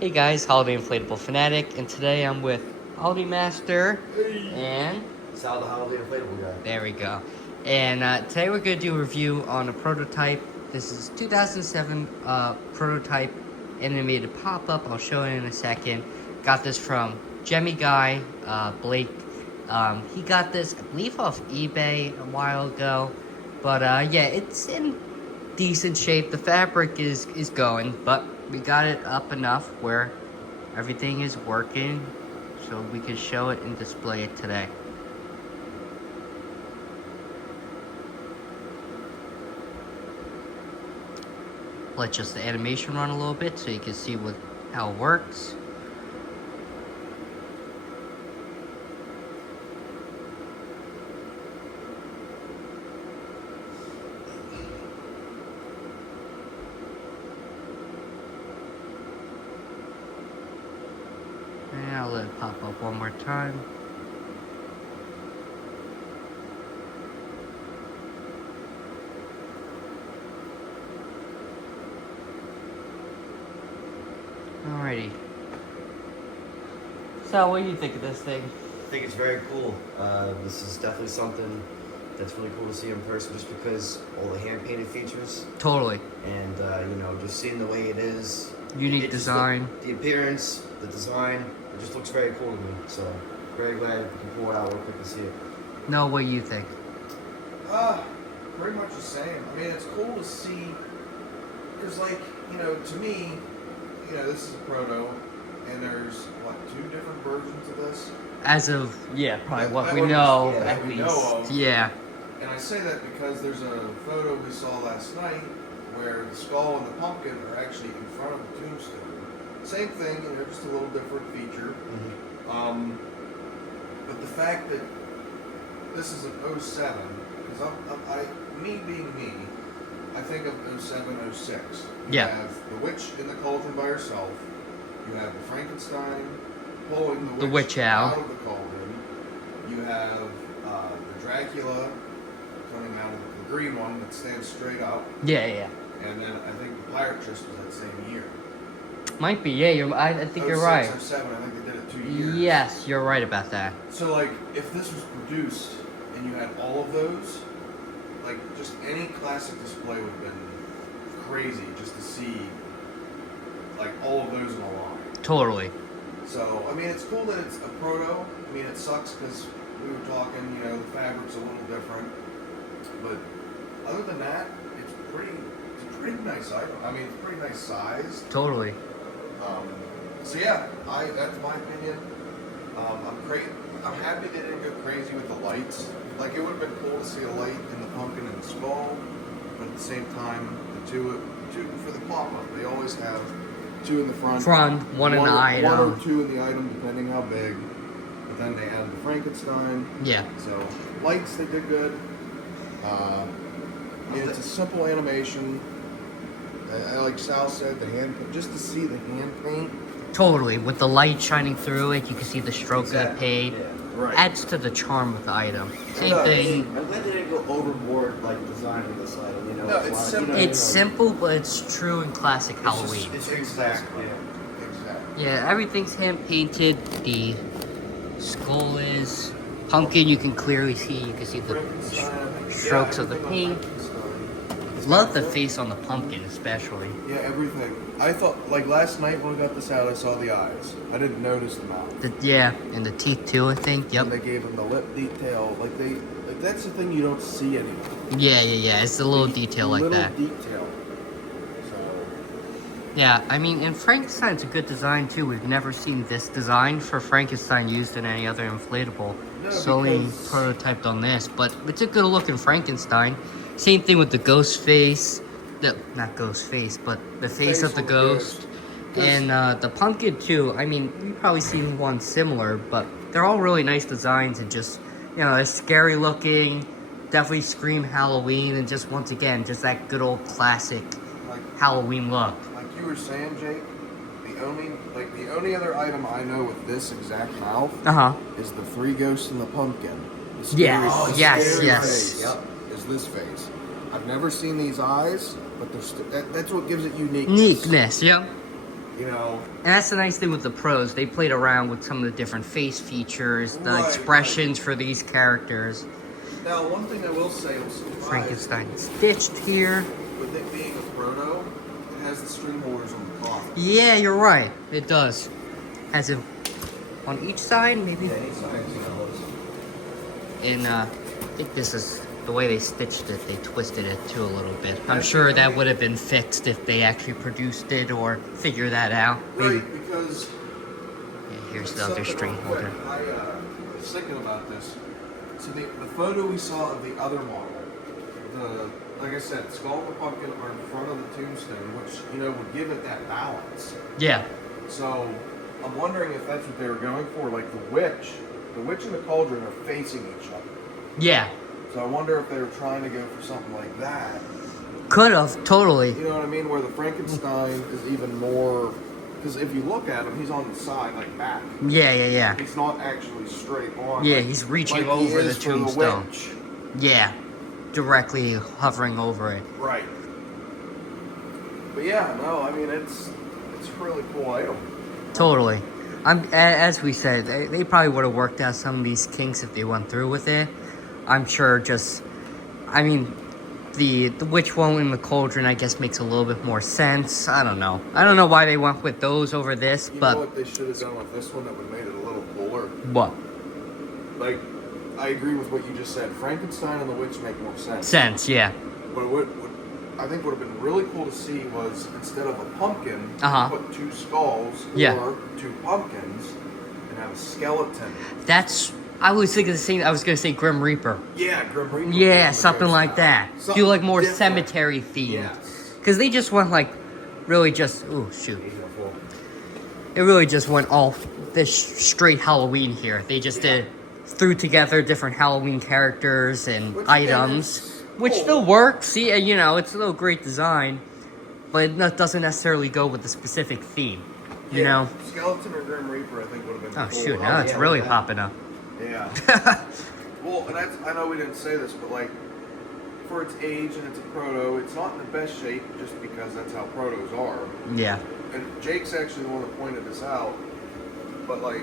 Hey guys, Holiday Inflatable Fanatic, and today I'm with Holiday Master and Sal the Holiday Inflatable guy. there we go. And today we're going to do a review on a prototype. This is 2007 prototype animated pop-up. I'll show it in a second. Got this from Gemmy guy, Blake. He got this, I believe, off eBay a while ago. But yeah, it's in decent shape. The fabric is going, but we got it up enough where everything is working so we can show it and display it today. Let just the animation run a little bit so you can see how it works. And I'll let it pop up one more time. Alrighty. So, what do you think of this thing? I think it's very cool. This is definitely something that's really cool to see in person, just because all the hand painted features Totally. and just seeing the way it is. Unique design. The appearance, the design, it just looks very cool to me. So very glad we can pull it out real quick and see it. No, what do you think? Pretty much the same. I mean, it's cool to see, because, like, to me, this is a proto, and there's, what, 2 different versions of this? As of, yeah, probably what I we wouldn't- know, yeah, at that we least. know of. Yeah. And I say that because there's a photo we saw last night where the skull and the pumpkin are actually in front of the tombstone. Same thing, just a little different feature. Mm-hmm. But the fact that this is an 07, because me being me, I think of 07, 06. Yeah. You have the witch in the cauldron by herself. You have the Frankenstein pulling The witch out. of the cauldron. You have the Dracula coming out of the green one that stands straight up. Yeah. And then I think the Pirate Tryst was that same year. Might be, yeah, I think you're right. 07, I think they did it 2 years. Yes, you're right about that. So, like, if this was produced and you had all of those, like, just any classic display would have been crazy just to see, like, all of those in a line. Totally. So, I mean, it's cool that it's a proto. I mean, it sucks because we were talking, the fabric's a little different. But other than that, it's a pretty nice item. I mean, it's a pretty nice size. Totally. So yeah, that's my opinion. I'm happy they didn't go crazy with the lights. Like, it would have been cool to see a light in the pumpkin and the skull, but at the same time, the two for the pop-up, they always have 2 in the front. One in the item. 1 or 2 in the item, depending how big. But then they added the Frankenstein. Yeah. So lights, they did good. I mean, it's a simple animation. Like Sal said, the hand, just to see the hand paint. Totally. With the light shining through it, you can see the stroke of the Exactly. paint. Yeah, right. Adds to the charm of the item. Same does. thing. I'm glad they didn't go overboard like designing this item. No, it's simple. It's simple, but it's true and classic Halloween. It's Exactly. Yeah. Exactly. Yeah, everything's hand painted. The skull is pumpkin. You can clearly see. You can see the Frankenstein, strokes of the everything on paint. Frankenstein. Love the face on the pumpkin, especially. Yeah, everything. I thought, like, last night when we got this out, I saw the eyes. I didn't notice the mouth. Yeah, and the teeth too, I think. Yep. And they gave him the lip detail. Like, that's the thing you don't see anymore. Yeah. It's a little detail like little that. detail. So, Yeah, I mean, and Frankenstein's a good design too. We've never seen this design for Frankenstein used in any other inflatable. No, Solely because- prototyped on this, but it's a good looking Frankenstein. Same thing with the ghost face. Not ghost face, but the face of the on the ghost. ghost. And the pumpkin too. I mean, you've probably seen one similar, but they're all really nice designs and just, they're scary looking. Definitely scream Halloween, and just once again, just that good old classic like, Halloween look. like you were saying, Jake, the only other item I know with this exact mouth is the 3 ghosts in the pumpkin. The scary- Yes, the yes, scary yes. face is this face. I've never seen these eyes, but that's what gives it uniqueness. Uniqueness, yeah. You know, And that's the nice thing with the pros. They played around with some of the different face features, the Right, expressions for these characters. now one thing I will say, I'm surprised Frankenstein stitched here. with it being a proto, it has the string holders on the top. Yeah, you're right. It does. Has it on each side, maybe? Yeah, each side, you know, And I think this is the way they stitched it. They twisted it too a little bit. I'm sure that would have been fixed if they actually produced it or figure that out. Maybe. Right, because Yeah, here's the something other string real quick, holder. I was thinking about this. So the photo we saw of the other model, like I said, skull and the pumpkin are in front of the tombstone, which, you know, would give it that balance. Yeah. So I'm wondering if that's what they were going for. Like the witch and the cauldron are facing each other. Yeah. So I wonder if they were trying to go for something like that. Could have, totally. You know what I mean? Where the Frankenstein is even more. Because if you look at him, he's on the side, like back. Yeah. He's not actually straight on. Yeah, like- he's reaching like he over the is for tombstone. witch. Yeah. Directly hovering over it. Right. But yeah, no, I mean it's a really cool item. Totally. As we said, they probably would have worked out some of these kinks if they went through with it. I'm sure the witch one in the cauldron, I guess, makes a little bit more sense. I don't know. I don't know why they went with those over this, You but... know what they should have done with this one that would have made it a little cooler? What? Like, I agree with what you just said. Frankenstein and the witch make more sense. Sense, yeah. But what I think would have been really cool to see was instead of a pumpkin, put two skulls Yeah. or two pumpkins and have a skeleton. That's... I was thinking the same... I was going to say Grim Reaper. Yeah, Grim Reaper. Yeah, something like that. Something Do like more different. cemetery themed. Yes. Because they just went like... Really just... Ooh, shoot. He's gonna fall. It really just went all this straight Halloween here. They just threw together different Halloween characters and Which, again, items, is which cool. still works. See, you know, it's still a great design, but it doesn't necessarily go with the specific theme. You know? Skeleton or Grim Reaper, I think would have been Oh cool. shoot! Now it's yeah, really yeah. popping up. Yeah. Well, and I know we didn't say this, but like, for its age and it's a proto, it's not in the best shape just because that's how protos are. Yeah. And Jake's actually the one that pointed this out. But like,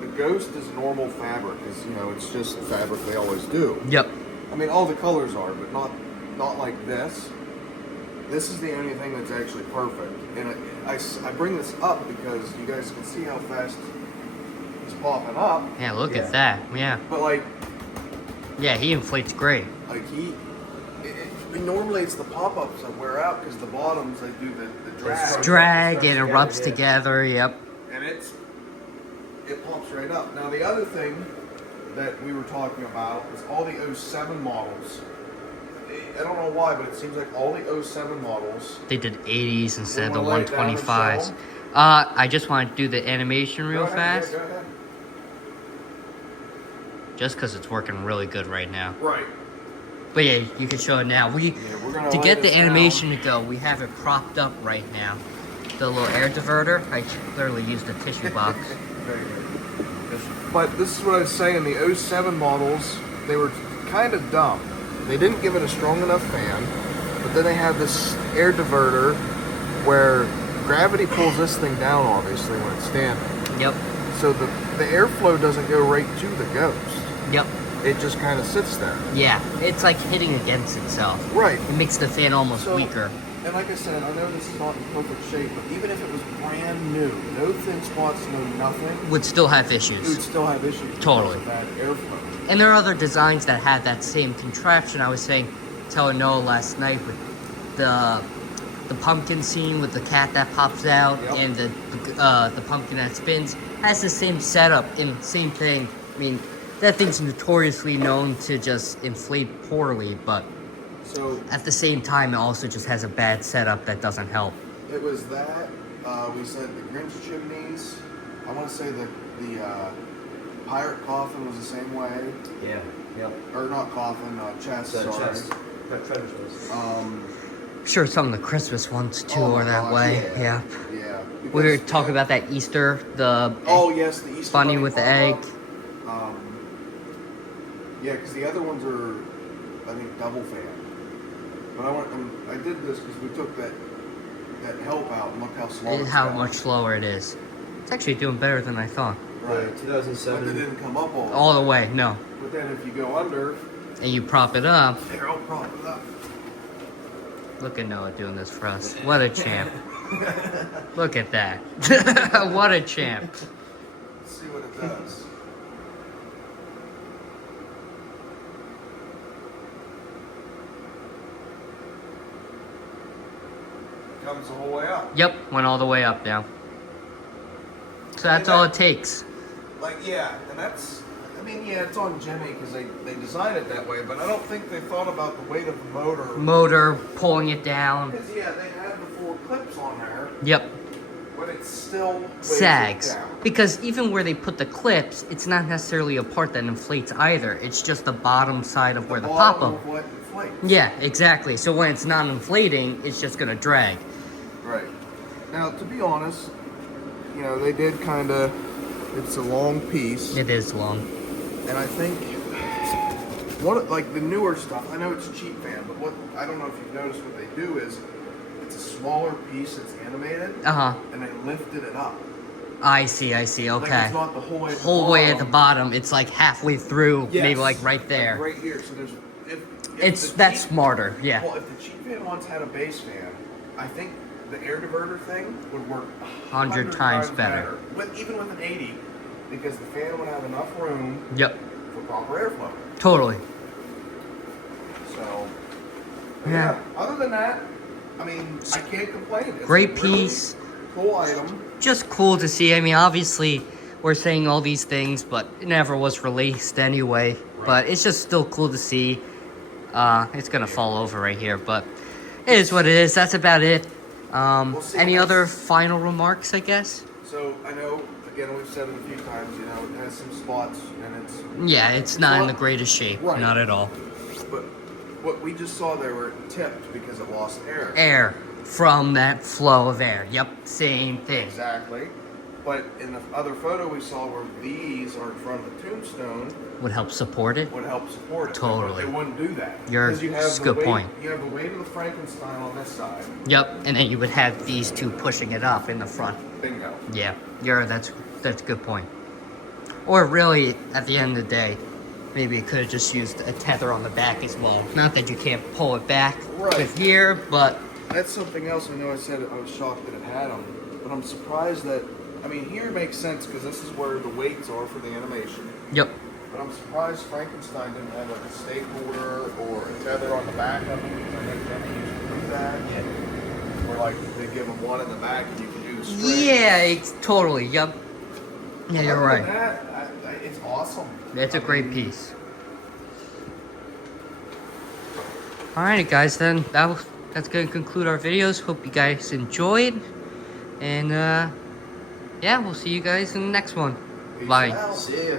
the ghost is normal fabric, is, you know, it's just fabric they always do. Yep. I mean, all the colors are, but not like this. This is the only thing that's actually perfect. And I bring this up because you guys can see how fast he's popping up. Yeah. Look Yeah. at that. Yeah. But like Yeah. He inflates great. normally it's the pop-ups that wear out because the bottoms, they do the drag. Drag and it together, rubs yeah. together. Yep. And it pops right up. Now the other thing that we were talking about was all the 07 models. I don't know why, but it seems like all the 07 models. They did 80s instead of the You wanna lay it down and 125s. show 'em? I just want to do the animation real Go ahead, fast, yeah, go ahead. just because it's working really good right now. Right. But yeah, you can show it now. we're gonna To lay get the this down. animation to go, we have it propped up right now. The little air diverter. I literally used a tissue box. Very good. But this is what I was saying. The 07 models, they were kind of dumb. They didn't give it a strong enough fan, but then they have this air diverter where gravity pulls this thing down, obviously, when it's standing. Yep. So the airflow doesn't go right to the ghost. Yep. It just kind of sits there. Yeah. It's like hitting against itself. Right. It makes the fan almost So- weaker. And like I said, I know this is not in perfect shape, but even if it was brand new, no thin spots, no nothing, Would still have it would issues. still have issues. because Totally. of bad airflow. And there are other designs that have that same contraption. I was telling Noah last night with the pumpkin scene with the cat that pops out Yep. and the pumpkin that spins has the same setup and same thing. I mean, that thing's notoriously known to just inflate poorly, but So at the same time, it also just has a bad setup that doesn't help. it was that. We said the Grinch chimneys. I want to say the pirate coffin was the same way, Yeah. Yep. or not coffin, chest. The Sorry. chest. Treasure chest. Sure, some of the Christmas ones too Oh are my that gosh, way. yeah. Yeah. Yeah. We were because- talking about that Easter, the Oh yes, the Easter bunny with the egg. pop-up. Yeah, because the other ones are, I think, double fan. But I did this because we took that that help out, and look how slow it's How going. much slower it is. It's actually doing better than I thought. Right. Yeah, 2007. But it didn't come up All the way, no. But then if you go under, And you prop it up. here, I'll prop it up. Look at Noah doing this for us. What a champ. Look at that. What a champ. Let's see what it does. Comes the whole way up. Yep, went all the way up now. So that's all it takes. Like, yeah, and that's, I mean, yeah, it's on Gemmy because they designed it that way, but I don't think they thought about the weight of the motor. Motor, pulling it down. Because, yeah, they have the 4 clips on there, Yep. but it still weighs Sags. it down. Because even where they put the clips, it's not necessarily a part that inflates either. It's just the bottom side of where the bottom pop-up. of what inflates. Yeah, exactly. So when it's not inflating, it's just gonna drag. Right. Now, to be honest, you know, they did kind of, it's a long piece. It is long. And I think like the newer stuff, I know it's a cheap fan, but what, I don't know if you've noticed what they do is, it's a smaller piece that's animated, Uh-huh. and they lifted it up. I see, Like okay. it's not the whole way at the Whole way at the bottom. bottom, it's like halfway through, Yes. maybe like right there. Like right here. So there's, It's the that's cheap- smarter, yeah. Well, if the cheap fan once had a base fan, I think the air diverter thing would work 100 times better. Even with an 80, because the fan would have enough room Yep, for proper airflow. totally. So, Yeah. Other than that, I mean, I can't complain. It's Great a really piece. cool item. Just cool to see. I mean, obviously, we're saying all these things, but it never was released anyway. Right. But it's just still cool to see. It's gonna fall over right here, but it is what it is. That's about it. We'll see Any next- other final remarks, I guess? So, I know, again, we've said it a few times, you know, it has some spots, and it's... Yeah, it's not in the greatest shape. Right. Not at all. But what we just saw, they were tipped because it lost air. Air from that flow of air. Yep, same thing. Exactly. But in the other photo we saw where these are in front of the Tombstone, Would help support it. would help support it. Totally. It wouldn't do that. You're- 'Cause you have it's a the good weight, point. You have the weight of the Frankenstein on this side. Yep, and then you would have these two pushing it up in the front. Bingo. Yeah, that's a good point. Or really, at the end of the day, maybe it could have just used a tether on the back as well. Not that you can't pull it back Right. with here, but That's something else. I know I said I was shocked that it had them, but I'm surprised that, I mean, here makes sense because this is where the weights are for the animation. yep. But I'm surprised Frankenstein didn't have like a stake holder or a tether on the back of them. Because I know Gemmy used to do that. Where like they give them one in the back and you can do the string. Yeah, it's totally. Yep. Yeah, you're Other right. than that, it's awesome. It's a I great mean, piece. Alright guys, then that's gonna conclude our videos. Hope you guys enjoyed. And yeah, we'll see you guys in the next one. Peace Bye. out. See ya.